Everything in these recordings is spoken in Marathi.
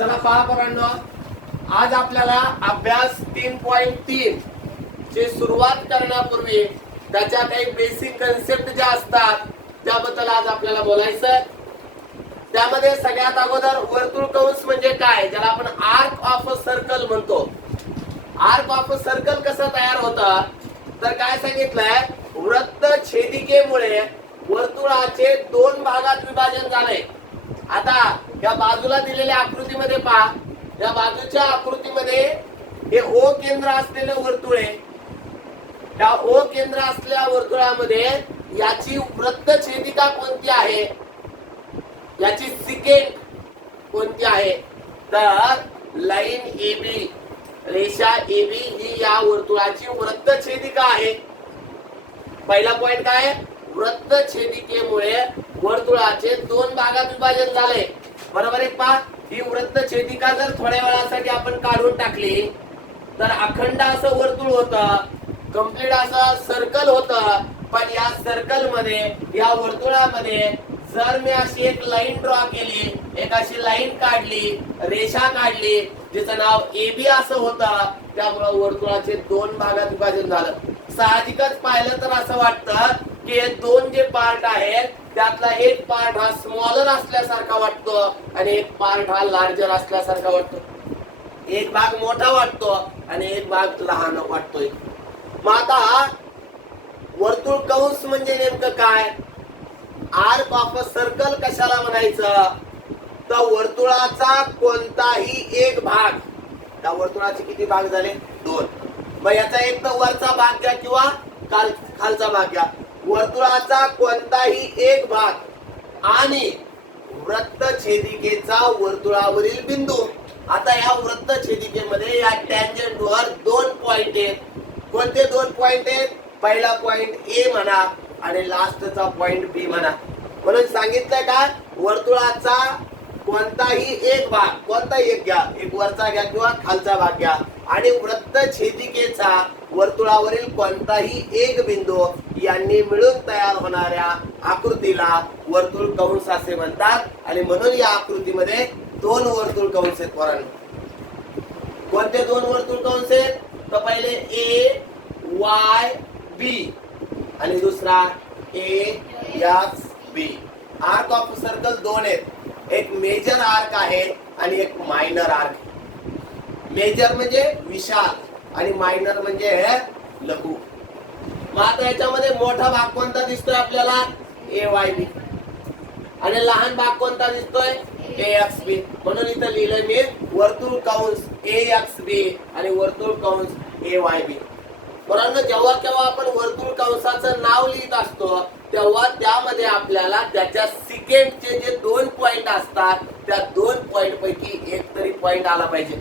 चला पहा पोरांनो, आज आपल्याला अभ्यास 3.3 ची सुरुवात करण्यापूर्वी त्याच्या काही बेसिक कन्सेप्ट ज्या असतात त्याबद्दल आज आपल्याला बोलायचं. त्यामध्ये सगळ्यात अगोदर वर्तुळ कंस म्हणजे काय, ज्याला आपण आर्क ऑफ अ सर्कल म्हणतो. आर्क ऑफ अ सर्कल कसं तयार होतं तर काय सांगितलंय, वृत्त छेदिकेमुळे वर्तुळाचे दोन भागात विभाजन झाले. आता या बाजूला दिलेल्या आकृतीमध्ये पहा, या बाजूच्या आकृतीमध्ये हे ओ केंद्र असलेले वर्तुळ आहे. त्या ओ केंद्र असलेल्या वर्तुळामध्ये याची वृत्त छेदिका कोणती आहे, याची सिकेंट कोणती आहे तर लाईन AB, रेषा AB ही या वर्तुळाची वृत्त छेदिका आहे. पहिला पॉइंट काय, वृत्त छेदिकेमुळे वर्तुळाचे दोन भागात विभाजन झाले. बरोबर आहे पहा, ही वृत्त छेदिका जर थोड्या वेळासाठी आपण काढून टाकली तर अखंड असं वर्तुळ होतं, कंप्लीट असं सर्कल होतं. पण या सर्कल मध्ये, या वर्तुळामध्ये जर मी अशी एक लाईन ड्रॉ केली, एक अशी लाईन काढली, रेषा काढली जिचं नाव AB असं होतं, त्यामुळे वर्तुळाचे दोन भागात विभाजन झालं. साहजिकच पाहिलं तर असं वाटतं की हे दोन जे पार्ट आहेत त्यातला एक पार्ट हा स्मॉलर असल्यासारखा वाटतो आणि एक पार्ट हा लार्जर असल्यासारखा वाटतो. एक भाग मोठा वाटतो आणि एक भाग लहान वाटतोय. मग आता वर्तुळ कंस म्हणजे नेमकं काय, आर्क ऑफ अ सर्कल कशाला म्हणायचं तर वर्तुळाचा कोणताही एक भाग, त्या वर्तुळाचे किती भाग झाले, दोन. मग याचा एक तर वरचा भाग घ्या किंवा खालचा भाग घ्या. वर्तुळाचा कोणताही एक भाग आणि वृत्त छेदिकेचा वर्तुळावरील बिंदू. आता या वृत्त छेदिकेमध्ये या टँजंट वर दोन पॉइंट आहेत. कोणते दोन पॉइंट आहेत, पहिला पॉइंट A म्हणा आणि लास्टचा पॉइंट B म्हणा. म्हणून सांगितलं का, वर्तुळाचा कोणताही एक भाग, कोणताही एक घ्या, एक वरचा घ्या किंवा खालचा भाग घ्या, आणि वृत्त छेदिकेचा वर्तुळावरील कोणताही एक बिंदू यांनी मिळून तयार होणाऱ्या आकृतीला वर्तुळ कंस असे म्हणतात. आणि म्हणून या आकृतीमध्ये दोन वर्तुळ कंस आहेत पोरांनो. कोणते दोन वर्तुळ कंस आहेत तर पहिले AYB आणि दुसरा AXB. आर्क ऑफ सर्कल दोन आहेत, एक मेजर आर्क आहे आणि एक मायनर आर्क. मेजर म्हणजे विशाल आणि मायनर म्हणजे लघु. मग आता याच्यामध्ये मोठा भाग कोणता दिसतोय आपल्याला, AYB, आणि लहान भाग कोणता दिसतोय, AXB. म्हणून इथं लिहिलंय मी वर्तुळ कंस AXB आणि वर्तुळ कंस AYB. परंतु जेव्हा केव्हा आपण वर्तुळ कंसाचं नाव लिहित असतो तेव्हा त्यामध्ये आपल्याला त्याच्या सिकेंटचे जे दोन पॉइंट असतात त्या दोन पॉइंट पैकी एक तरी पॉइंट आला पाहिजे.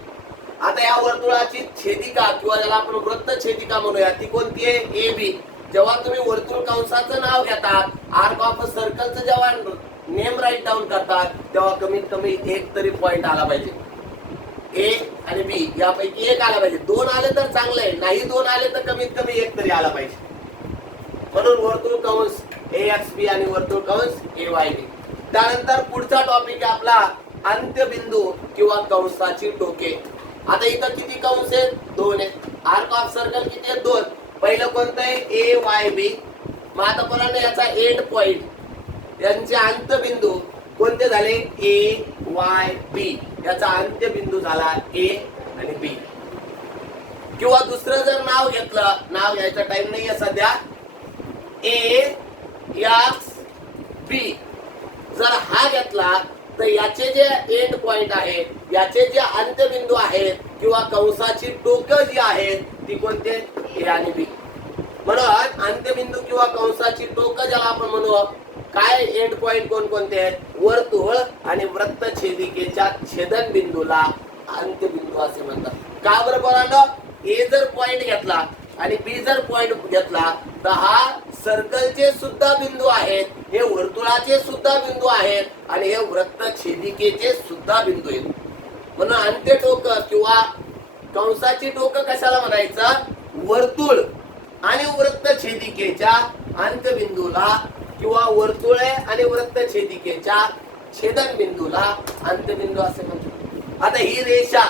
आता या वर्तुळाची छेदिका किंवा ज्याला आपण वृत्त छेदिका म्हणूया ती कोणती आहे, AB. जेव्हा तुम्ही वर्तुळ कंसाचं नाव घेतात, आर्क ऑफ सर्कलचं जेव्हा नेम राईट डाऊन करतात तेव्हा कमीत कमी एक तरी पॉइंट आला पाहिजे. A आणि B यापैकी एक आला पाहिजे. दोन आले तर चांगलं आहे, नाही दोन आले तर कमीत कमी एक तरी आला पाहिजे. म्हणून वर्तुळ कंस AXB आणि वर्तुळ कंस AYB. त्यानंतर पुढचा टॉपिक आहे आपला अंत्यबिंदू किंवा कंसाची टोके. आता इथं किती कंस आहेत, दोन आहेत. आर्क ऑफ सर्कल किती आहेत, दोन. पहिलं कोणतं आहे, AYB. मग आता कोणाला याचा एंड पॉइंट, यांचे अंत्यबिंदू कोणते झाले, AYB. याचा अंत्यबिंदू झाला A आणि B. किंवा दुसरं जर नाव घेतलं, नाव घ्यायचा टाइम नाहीये सध्या, AXB जर हा घेतला तर याचे जे एंड पॉइंट आहेत, याचे जे अंत्यबिंदू आहेत किंवा कंसाची टोकं जी आहेत ती कोणते, A आणि B. म्हणून अंत्यबिंदू किंवा कंसाची टोकं ज्याला आपण म्हणू, काय एंड पॉइंट कोणकोणते आहेत, वर्तुळ आणि वृत्त छेदिकेच्या छेदन बिंदूला अंत्यबिंदू असे म्हणतात. का बरं पोरांनो, A जर पॉइंट घेतला आणि B जर पॉइंट घेतला तर हा सर्कलचे सुद्धा बिंदू आहेत, हे वर्तुळाचे सुद्धा बिंदू आहेत आणि हे वृत्त छेदिकेचे सुद्धा बिंदू आहेत. म्हणून अंत्य टोकं किंवा कंसाची टोकं कशाला म्हणायचं, वर्तुळ आणि वृत्त छेदिकेच्या अंत्यबिंदूला किंवा वर्तुळे आणि वृत्त छेदिकेच्या छेदन बिंदूला अंत्यबिंदू असे म्हणतात. आता ही रेषा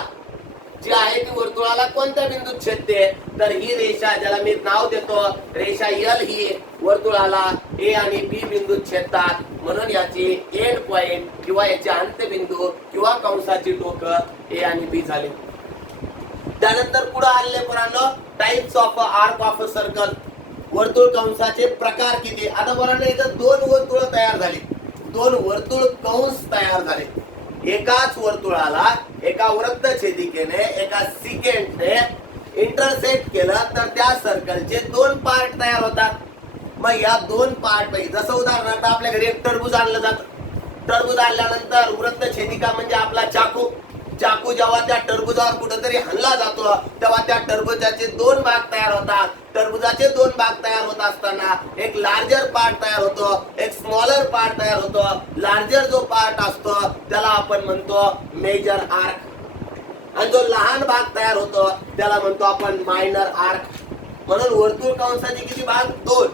जी आहे ती वर्तुळाला कोणत्या बिंदूत छेदते, तर ही रेषा ज्याला मी नाव देतो रेषा एल ही वर्तुळाला ए आणि बी बिंदूत छेदतात, म्हणून याची एंड पॉइंट किंवा याचे अंत्यबिंदू किंवा कंसाची टोकं ए आणि बी झाले. त्यानंतर पुढे आलेले पोरांनो types of arc of circle, वर्तुळ कंसाचे प्रकार किती. आता पोरांनो इथं दोन वर्तुळ तयार झाली, दोन वर्तुळ कंस तयार झाले. एकाच वर्तुळाला एका वृत्तछेदिकेने एका सिकेंडने इंटरसेक्ट केलं तर त्या सर्कलचे दोन पार्ट तयार होतात. मग या दोन पार्ट पैकी जसं उदाहरणार्थ आपल्या घरी एक टरबूज आणलं जातं, टरबूज आणल्यानंतर वृत्तछेदिका म्हणजे आपला चाकू, चाकू जेव्हा त्या टरबुजावर कुठेतरी हल्ला जातो तेव्हा त्या टरबुजाचे दोन भाग तयार होतात. टरबुजाचे दोन भाग तयार होत असताना एक लार्जर पार्ट तयार होतो, एक स्मॉलर पार्ट तयार होतो. लार्जर जो पार्ट असतो त्याला आपण म्हणतो मेजर आर्क आणि जो लहान भाग तयार होतो त्याला म्हणतो आपण मायनर आर्क. म्हणून वर्तुळ कंसाचे किती भाग, दोन,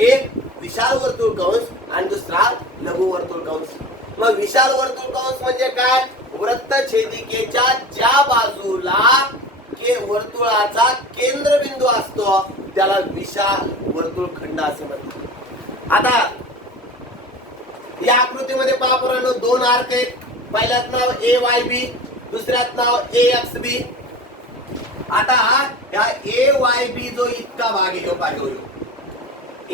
एक विशाल वर्तुळ कंस आणि दुसरा लघु वर्तुळ कंस. मग विशाल वर्तुळ कंस म्हणजे काय, वृत्तछेदिकेच्या ज्या बाजूला वर्तुळाचा केंद्रबिंदू असतो त्याला विशाल वर्तुळखंड असे म्हणतात. आता या आकृतीमध्ये पहा पोरांनो दोन आर्क आहेत, पहिल्यात नाव ए वाय बी, दुसऱ्यात नाव ए एक्स बी. आता या ए वाय बी जो इतका भाग आहे पाहिजे,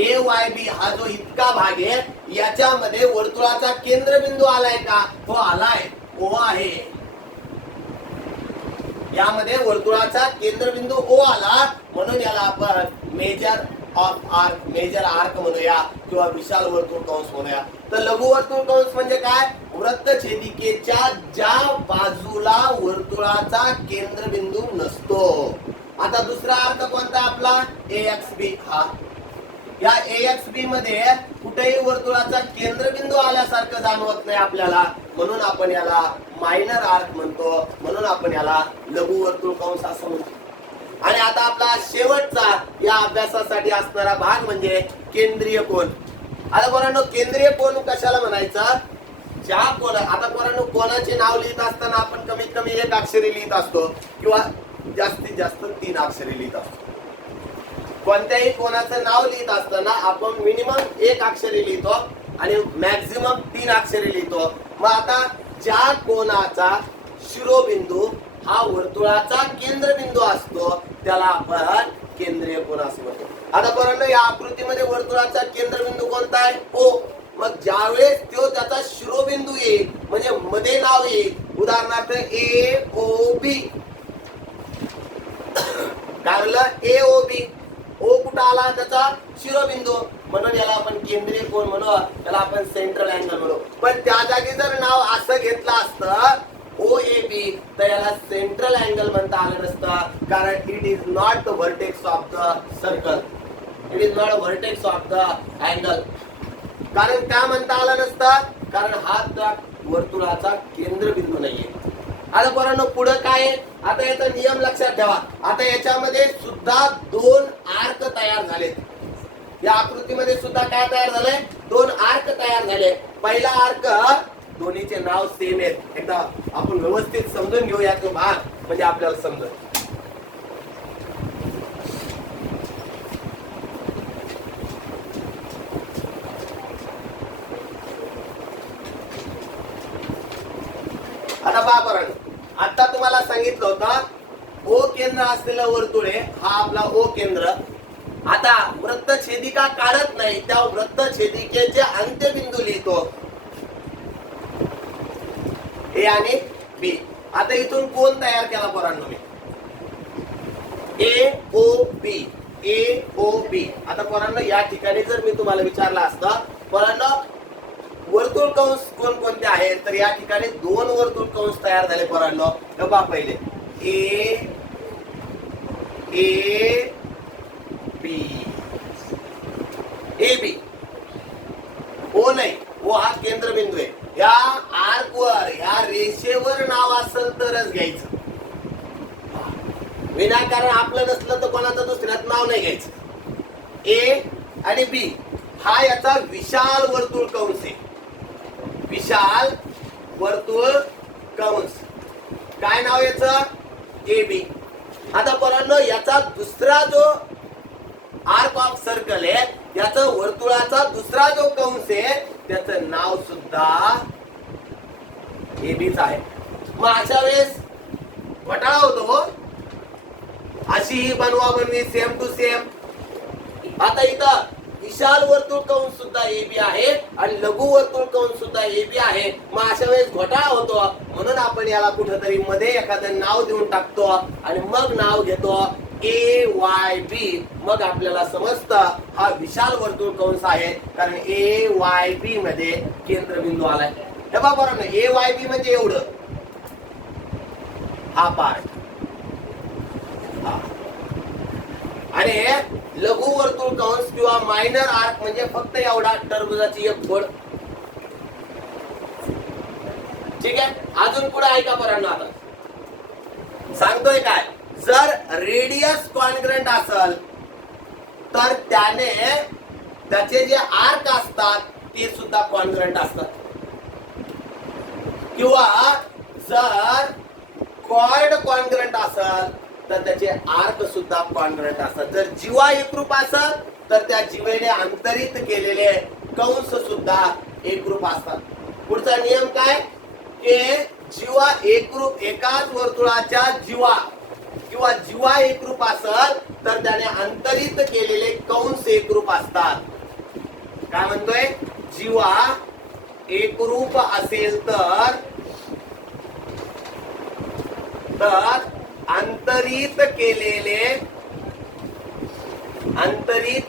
ए वाय बी हा जो इतका भाग आहे याच्यामध्ये वर्तुळाचा केंद्रबिंदू आलाय का, तो आलाय, ओ आहे. यामध्ये वर्तुळाचा केंद्रबिंदू ओ आला म्हणून याला आपण major of arc, major arc म्हणूया किंवा विशाल वर्तुळ कंस म्हणूया. तर लघु वर्तुळ कंस म्हणजे काय, वृत्तछेदिकेच्या ज्या बाजूला वर्तुळाचा केंद्रबिंदू नसतो. आता दुसरा अर्थ कोणता आपला ए एक्स बी हा. या AXB मध्ये कुठेही वर्तुळाचा केंद्रबिंदू आल्यासारखं जाणवत नाही आपल्याला, म्हणून आपण याला मायनर आर्क म्हणतो, म्हणून आपण याला लघु वर्तुळ कंस असं म्हणतो. आणि आता आपला शेवटचा या अभ्यासासाठी असणारा भाग म्हणजे केंद्रीय कोन. आता पोरांनो केंद्रीय कोन कशाला म्हणायचं, ज्या कोन, आता पोरांनो कोनाचे नाव लिहित असताना आपण कमीत कमी एक अक्षरी लिहित असतो किंवा जास्तीत जास्त 3 अक्षरी लिहित असतो. कोणत्याही कोणाचं नाव लिहित असताना आपण मिनिमम एक अक्षरी लिहितो आणि मॅक्झिमम 3 अक्षरी लिहितो. मग आता ज्या कोणाचा शिरोबिंदू हा वर्तुळाचा केंद्रबिंदू असतो त्याला आपण केंद्रीय कोन असे म्हणतो. आता पोरांनो या आकृतीमध्ये वर्तुळाचा केंद्रबिंदू कोणता आहे, ओ. मग ज्यावेळेस तो त्याचा शिरोबिंदू येईल म्हणजे मध्ये नाव येईल, उदाहरणार्थ ए ओ बी, काय म्हणलं ए ओ बी, ओ कुठं आला त्याचा शिरोबिंदू, म्हणून याला आपण केंद्रीय कोन म्हणू, त्याला आपण सेंट्रल अँगल म्हणू. पण त्या जागी जर नाव असं घेतलं असतं ओ ए बी तर याला सेंट्रल अँगल म्हणता आलं नसतं, कारण it is not the vertex of the circle, it is not vertex of the angle. कारण का म्हणता आलं नसतं, कारण हा त्या वर्तुळाचा केंद्रबिंदू नाहीये. आता पोरांनो पुढे काय आहे, आता याचा नियम लक्षात ठेवा. आता याच्यामध्ये सुद्धा 2 आर्क तयार झाले. या आकृतीमध्ये सुद्धा काय तयार झालंय, 2 आर्क तयार झाले. पहिला आर्क दोन्हीचे नाव सेम आहेत, एकदा आपण व्यवस्थित समजून घेऊया तो भाग म्हणजे आपल्याला समजेल. आता पहा पोरांनो, आता तुम्हाला सांगितलं होतं ओ केंद्र असलेलं वर्तुळ आहे, हा आपला ओ केंद्र. आता वृत्तछेदिका काढत नाही, त्या वृत्तछेदिकेचे अंत्यबिंदू लिहितो ए आणि बी. आता इथून कोण तयार केला पोरांनो मी, ए ओ बी, ए ओ बी. आता पोरांनो या ठिकाणी जर मी तुम्हाला विचारलं असतं पोरांनो वर्तुळ कंस कोणकोणते आहेत, तर या ठिकाणी 2 वर्तुळ कंस तयार झाले पोरांनो. हे पहा पहिले ए ए बी, ए बी, ओ नाही, ओ हा केंद्रबिंदू आहे. या आर्क वर, या रेषेवर नाव असेल तरच घ्यायचं, विनाकारण आपलं नसलं तर कोणाचं दुसऱ्यात नाव नाही घ्यायचं. ए आणि बी हा याचा विशाल वर्तुळ कंस आहे, विशाल वर्तुळ कंस. काय नाव याचं ए बी. आता पोरांनो याचा दुसरा जो आर्क ऑफ सर्कल आहे याचं वर्तुळाचा दुसरा जो कंस आहे त्याचं नाव सुद्धा एबीच आहे. मग अशा वेळेस घोटाळा होतो हो. अशी ही बनवा बनवी सेम टू सेम. आता इथं विशाल वर्तुळ कंस सुद्धा एबी आहे आणि लघु वर्तुळ कंस सुद्धा एबी आहे. मग अशा वेळेस घोटाळा होतो म्हणून आपण याला कुठेतरी मध्ये एखादं नाव देऊन टाकतो आणि मग नाव घेतो ए वाय बी. मग आपल्याला समजतं हा विशाल वर्तुळ कंस आहे कारण ए वाय बी मध्ये केंद्रबिंदू आलाय. हे बघा बरोबर ए वाय बी म्हणजे एवढं हा पार्ट आणि लघु वर्तुळ कंस किंवा मायनर आर्क म्हणजे फक्त एवढा टरबुजाची एक खोड. ठीक आहे. अजून पुढे ऐका बरं ना. आता सांगतोय काय जर रेडियस कॉन्ग्रंट असेल तर त्याचे जे आर्क असतात ते सुद्धा कॉन्ग्रंट असतात. किंवा जर कॉर्ड कॉन्ग्रंट असेल तर त्याचे आर्क सुद्धा कॉन्ग्रंट असतात. जर जीवा एकरूप असेल तर त्या जीवेने अंतरित केलेले कंस सुद्धा एकरूप असतात. पुढचा नियम काय की जीवा एकरूप एकाच वर्तुळाच्या जीवा किंवा जीवा एकरूप असेल तर त्याने अंतरित केलेले कंस एकरूप असतात. काय म्हणतोय जीवा एकरूप असेल तर अंतरित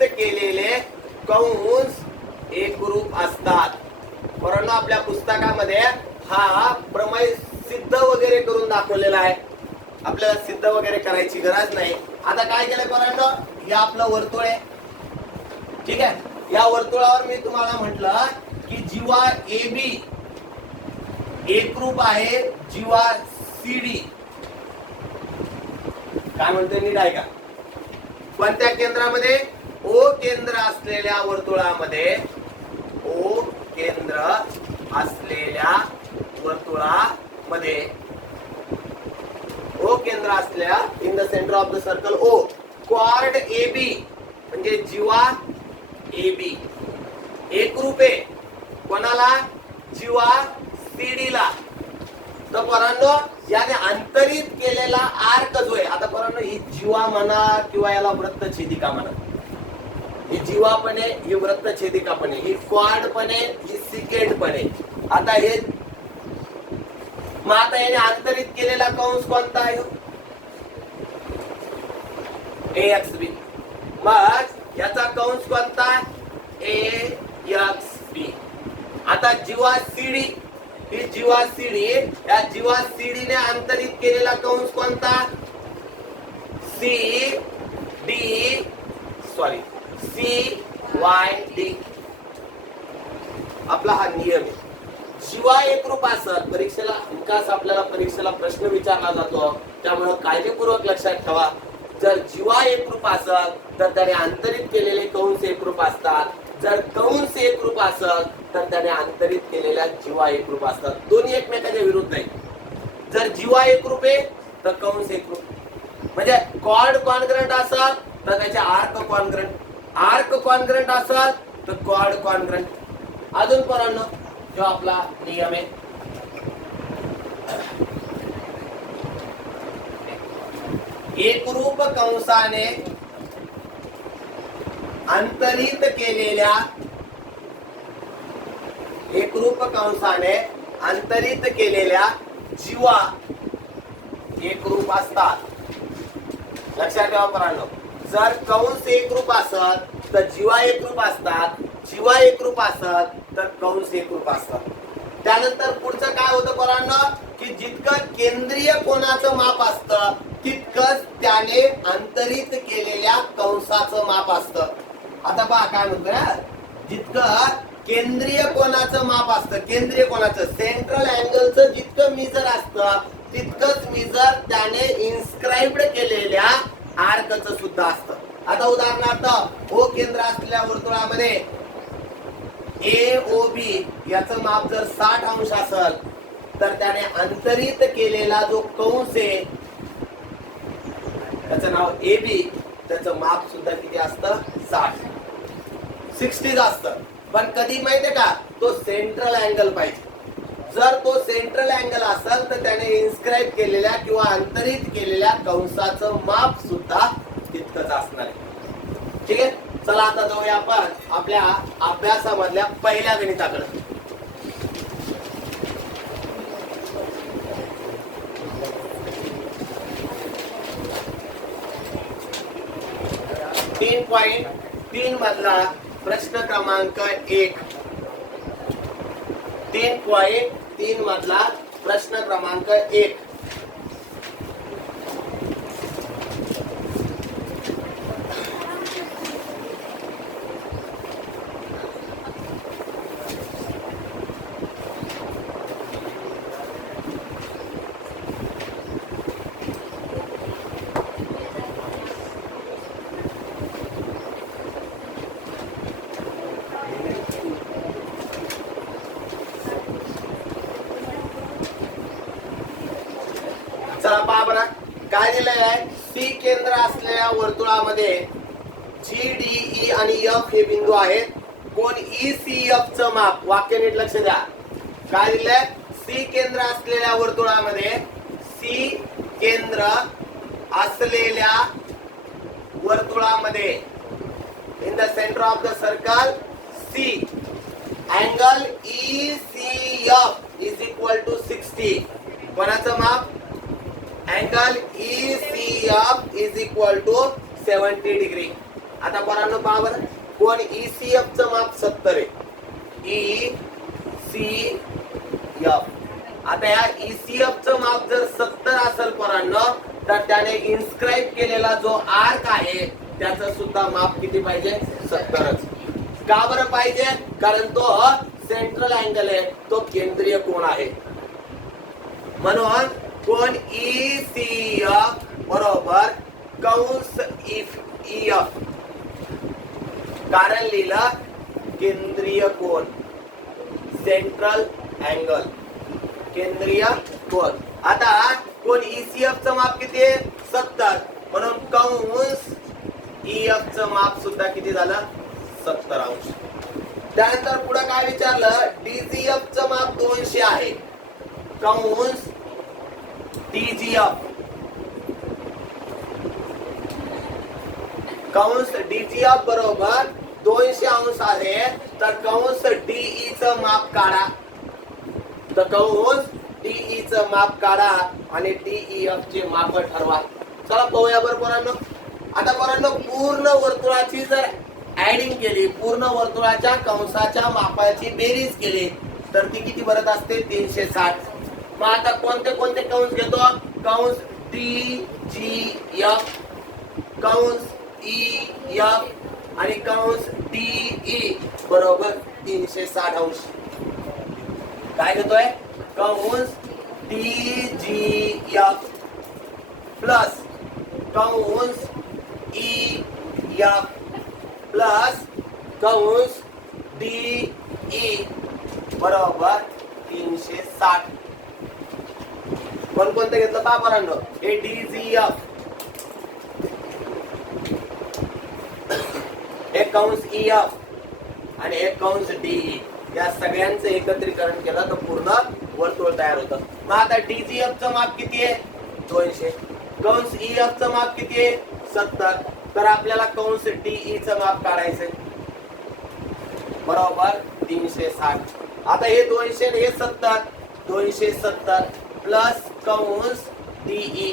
केलेले कंस एकरूप असतात. परंतु आपल्या पुस्तकामध्ये हा प्रमेय सिद्ध वगैरे करून दाखवलेला आहे. आपल्याला सिद्ध वगैरे करायची गरज नाही. आता काय केलंय परंतु हे आपलं वर्तुळ आहे. ठीक आहे. या वर्तुळावर मी तुम्हाला म्हटलं की जीवा ए बी एकरूप आहे जीवा सी डी. काय म्हणतोय नीट ऐका. कोणत्या केंद्रामध्ये ओ केंद्र असलेल्या वर्तुळामध्ये ओ केंद्र असलेल्या वर्तुळामध्ये ओ केंद्र असलेल्या in the centre of the circle O chord A B म्हणजे जीवा ए बी एकरूप आहे कोणाला जीवा सीडी ला. तर पोरांनो याने अंतरित केलेला आर्क जो आहे. आता पोरांनो ही जीवा म्हणा किंवा याला वृत्तछेदिका म्हणा. ही जीवा पण आहे ही वृत्तछेदिका पण आहे ही कॉर्ड पण आहे ही सिकेंड पण आहे. आता हे मग आता याने अंतरित केलेला कंस कोणता आहे ए एक्स बी. मग याचा कंस कोणता ए एक्स बी. आता जीवा सीडी ही जीवा सीडी या जीवा सीडीने अंतरित केलेला कंस कोणता सी वाय डी. आपला हा नियम आहे. जीवा एकरूप असेल परीक्षेला हमखास आपल्याला परीक्षेला प्रश्न विचारला जातो त्यामुळे काळजीपूर्वक लक्षात ठेवा. जर जीवा एकरूप असेल तर त्याने अंतरित केलेले कंस एकरूप असतात. जर कंस एकरूप असेल तर त्याने अंतरित केलेल्या जीवा एकरूप असतात. दोन्ही एकमेकांच्या विरुद्ध आहे. जर जीवा एकरूप आहे तर कंस एकरूप म्हणजे कॉर्ड कॉन्ग्रंट असेल तर त्याचे आर्क कॉन्ग्रंट असेल तर कॉर्ड कॉन्ग्रंट. अजून पोरांनो जो आपला नियम आहे एकरूप कंसाने अंतरित केलेल्या जीवा एकरूप असतात. लक्षात ठेवा पोरांनो. जर कंस एकरूप असत तर जीवा एकरूप असतात. जीवा एकरूप असत तर कंस एकरूप असतात. त्यानंतर पुढचं काय होतं पोरांनो की जितकं केंद्रीय कोनाचं माप असतं तितकंच त्याने अंतरित केलेल्या कंसाचं माप असतं. आता पहा काय म्हणतोय जितकं केंद्रीय कोनाचं माप असतं केंद्रीय कोनाचं सेंट्रल अँगलचं जितकं मीजर असतं तितकंच मीजर त्याने इन्स्क्राइब्ड केलेल्या आर्कचं सुद्धा असतं. आता उदाहरणार्थ ओ केंद्र असलेल्या वर्तुळामध्ये ए ओ बी याचं माप जर 60 अंश असेल तर त्याने अंतरित केलेला जो कंस आहे त्याचं नाव AB, त्याचं माप सुद्धा किती असतं 60 असतं. पण कधी माहितीये का, तो सेंट्रल अँगल पाहिजे. जर तो सेंट्रल अँगल असेल तर त्याने इन्स्क्राईब केलेल्या किंवा अंतरित केलेल्या कंसाचं माप सुद्धा तितकंच असणार आहे. ठीक आहे, चला आता जाऊया आपण आपल्या अभ्यासामधल्या पहिल्या गणिताकडे. तीन पॉइंट 3 मधला प्रश्न क्रमांक 1. 3.3 मधला प्रश्न क्रमांक 1. चला पहा बरं काय दिलेलं आहे. सी केंद्र असलेल्या वर्तुळामध्ये GDE आणि F हे बिंदू आहेत. कोण ECF चं माप, वाक्य नीट लक्ष द्या. काय दिलंय, सी केंद्र असलेल्या वर्तुळामध्ये, सी केंद्र असलेल्या वर्तुळामध्ये, in the centre of the circle C, angle ECF is equal to 60. कोणाचं माप, angle ECF is equal to 70 degree. आता पोरांनो पहा बरं, कोण ECF चं माप 70 आहे. ECF. आता या ECF चं माप जर 70 असेल पोरांनो, तर त्याने इन्स्क्राईब केलेला जो आर्क आहे त्याचं सुद्धा माप किती पाहिजे, 70च. का बरं पाहिजे, कारण तो सेंट्रल अँगल आहे, तो केंद्रीय कोन आहे. म्हणून कोण ECF बरोबर कंस EF, कारण लिहिलं केंद्रीय कोन, सेंट्रल अँगल, केंद्रीय कोन. आता कोण ECF चं माप किती आहे, 70. म्हणून कंस EF चं माप सुद्धा किती झालं, 70 अंश. त्यानंतर पुढे काय विचारलं, DGF चं माप 200 आहे. कंस DGF, कंस DGF बरोबर 200 अंश आहे. तर कंस DE चं माप काढा. तर कंस DE चं माप काढा आणि DEF चे माप ठरवा. चला पाहूया बरं पोरांनो. आता पोरांनो, पूर्ण वर्तुळाची जर ऍडिंग केली, पूर्ण वर्तुळाच्या कंसाच्या मापाची बेरीज केली तर ती किती बनत असते, 360. मग आता कोणते कोणते कंस घेतो, कंस DGF, कंस EF आणि कंस DE बरोबर 360 अंश. काय घेतोय, कंस DGF प्लस कंस EF प्लस कंस DE बरोबर 360. कोणतं घेतलं पहा पोरांनो, हे DGF, एक कंस EF आणि एक कंस DE, या सगळ्यांचं एकत्रीकरण केलं तर पूर्ण वर्तुळ तयार होतं. मग आता DGF चं माप किती आहे, 200. कंस EF चं माप किती आहे, 70. तर आपल्याला कंस DE चं माप काढायचंय, बरोबर 360. आता हे 200 आणि हे 70, 270 प्लस कंस DE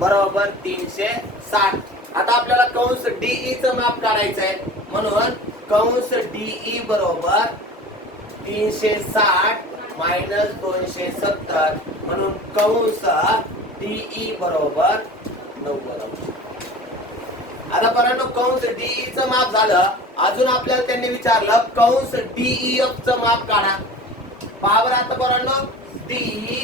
बरोबर 360. आता आपल्याला कंस DE चं माप काढायचं आहे. म्हणून कंस DE बरोबर 360 मायनस 270, म्हणून कंस DE बरोबर 90. आता पर्यंत कंस DE चं माप झालं. अजून आपल्याला त्यांनी विचारलं कंस DEF चं माप काढा. पहा बरं आता पोरांनो, DEF.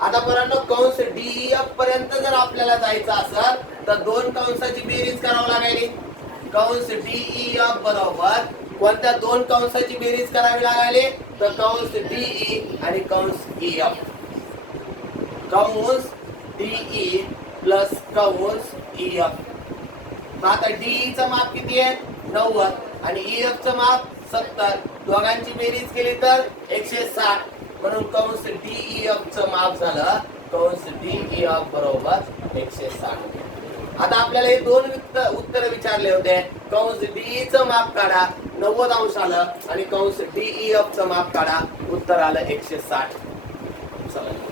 आता पोरांनो, कंस DEF पर्यंत जर आपल्याला जायचं असेल तर दोन कंसाची बेरीज करावी लागेल. कंस DEF बरोबर कोणत्या दोन कंसाची बेरीज करावी लागली तर कंस डीई आणि कंस ईएफ. कंस डीई प्लस कंस ईएफ. आता डीई चं माप किती आहे 90 आणि ईएफ चं माप 70. दोघांची बेरीज केली तर 160. म्हणून कंस डीईएफ चं माप झालं कंस डीईएफ बरोबर 160. आता आपल्याला हे दोन उत्तर विचारले होते. कंस डीई चं माप काढा 90 अंश आलं आणि कंस डीईएफ चं माप काढा उत्तर आलं 160. चला